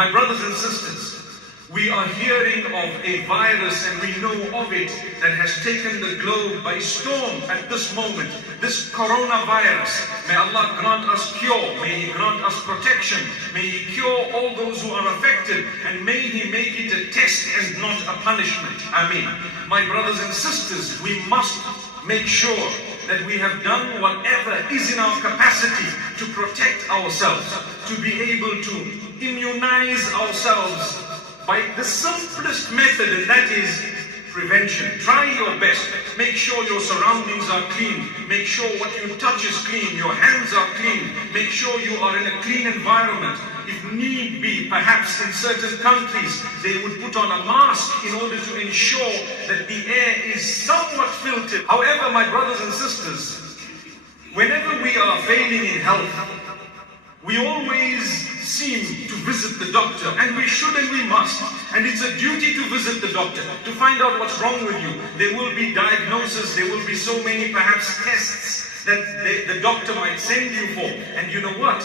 My brothers and sisters, we are hearing of a virus and we know of it that has taken the globe by storm at this moment. This coronavirus, may Allah grant us cure, may He grant us protection, may He cure all those who are affected, and may He make it a test and not a punishment. Ameen. My brothers and sisters, we must make sure that we have done whatever is in our capacity to protect ourselves, to be able to immunize ourselves by the simplest method, and that is prevention. Try your best. Make sure your surroundings are clean. Make sure what you touch is clean. Your hands are clean. Make sure you are in a clean environment. If need be, perhaps in certain countries, they would put on a mask in order to ensure that the air is somewhat filtered. However, my brothers and sisters, whenever we are failing in health, we always seem to visit the doctor, and we should and we must. And it's a duty to visit the doctor, to find out what's wrong with you. There will be diagnosis, there will be so many perhaps tests that the doctor might send you for. And you know what?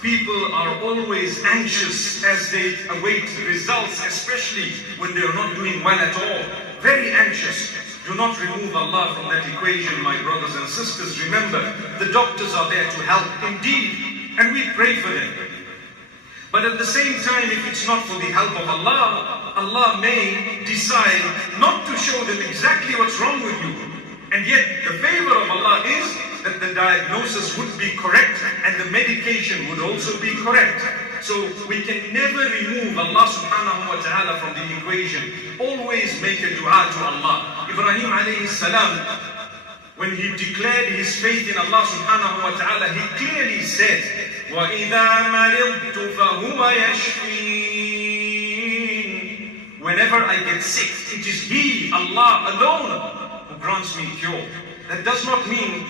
People are always anxious as they await results, especially when they are not doing well at all. Very anxious. Do not remove Allah from that equation, my brothers and sisters. Remember, the doctors are there to help indeed, and we pray for them. But at the same time, if it's not for the help of Allah, Allah may decide not to show them exactly what's wrong with you. And yet, the favor of Allah is that the diagnosis would be correct and the medication would also be correct. So we can never remove Allah subhanahu wa ta'ala from the equation. Always make a dua to Allah. Ibrahim alayhi salam, when he declared his faith in Allah subhanahu wa ta'ala, he clearly said, وَإِذَا مَرِضْتُ فَهُوَ يَشْفِينِ. Whenever I get sick, it is He, Allah alone, who grants me cure. That does not mean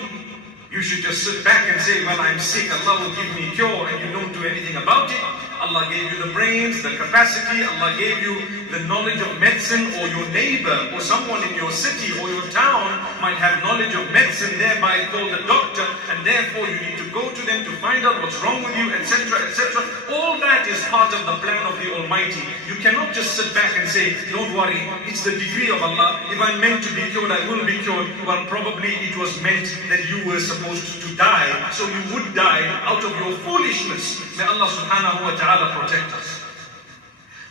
you should just sit back and say, well, I'm sick, Allah will give me cure, and you don't do anything about it. Allah gave you the brains, the capacity, Allah gave you the knowledge of medicine, or your neighbor or someone in your city or your town might have knowledge of medicine, thereby called a doctor, and therefore you need to go to them to find out what's wrong with you, etc., etc. All that is part of the plan of the Almighty. You cannot just sit back and say, don't worry, it's the decree of Allah. If I'm meant to be cured, I will be cured. Well, probably it was meant that you were supposed to die, so you would die out of your foolishness. May Allah subhanahu wa ta'ala protect us.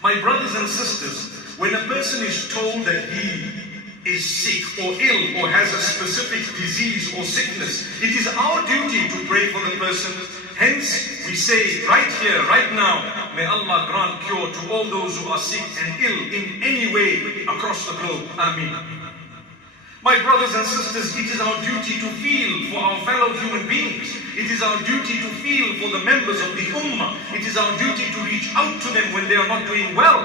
My brothers and sisters, when a person is told that he is sick or ill or has a specific disease or sickness, it is our duty to pray for the person. Hence, we say right here, right now, may Allah grant cure to all those who are sick and ill in any way across the globe. Ameen. My brothers and sisters, it is our duty to feel for our fellow human beings. It is our duty to feel for the members of the Ummah. It is our duty to reach out to them when they are not doing well.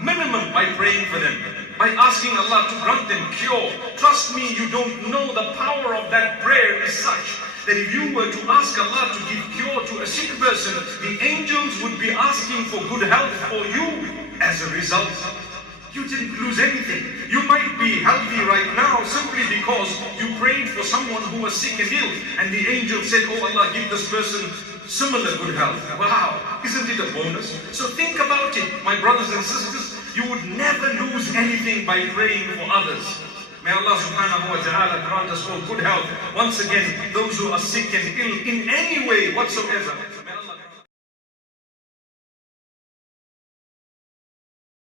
Minimum by praying for them, by asking Allah to grant them cure. Trust me, you don't know the power of that prayer is such that if you were to ask Allah to give cure to a sick person, the angels would be asking for good health for you as a result. You didn't lose anything. You might be healthy right now simply because you prayed for someone who was sick and ill, and the angel said, oh Allah, give this person similar good health. Wow, isn't it a bonus? So think about it, my brothers and sisters. You would never lose anything by praying for others. May Allah subhanahu wa ta'ala grant us all good health. Once again, those who are sick and ill in any way whatsoever,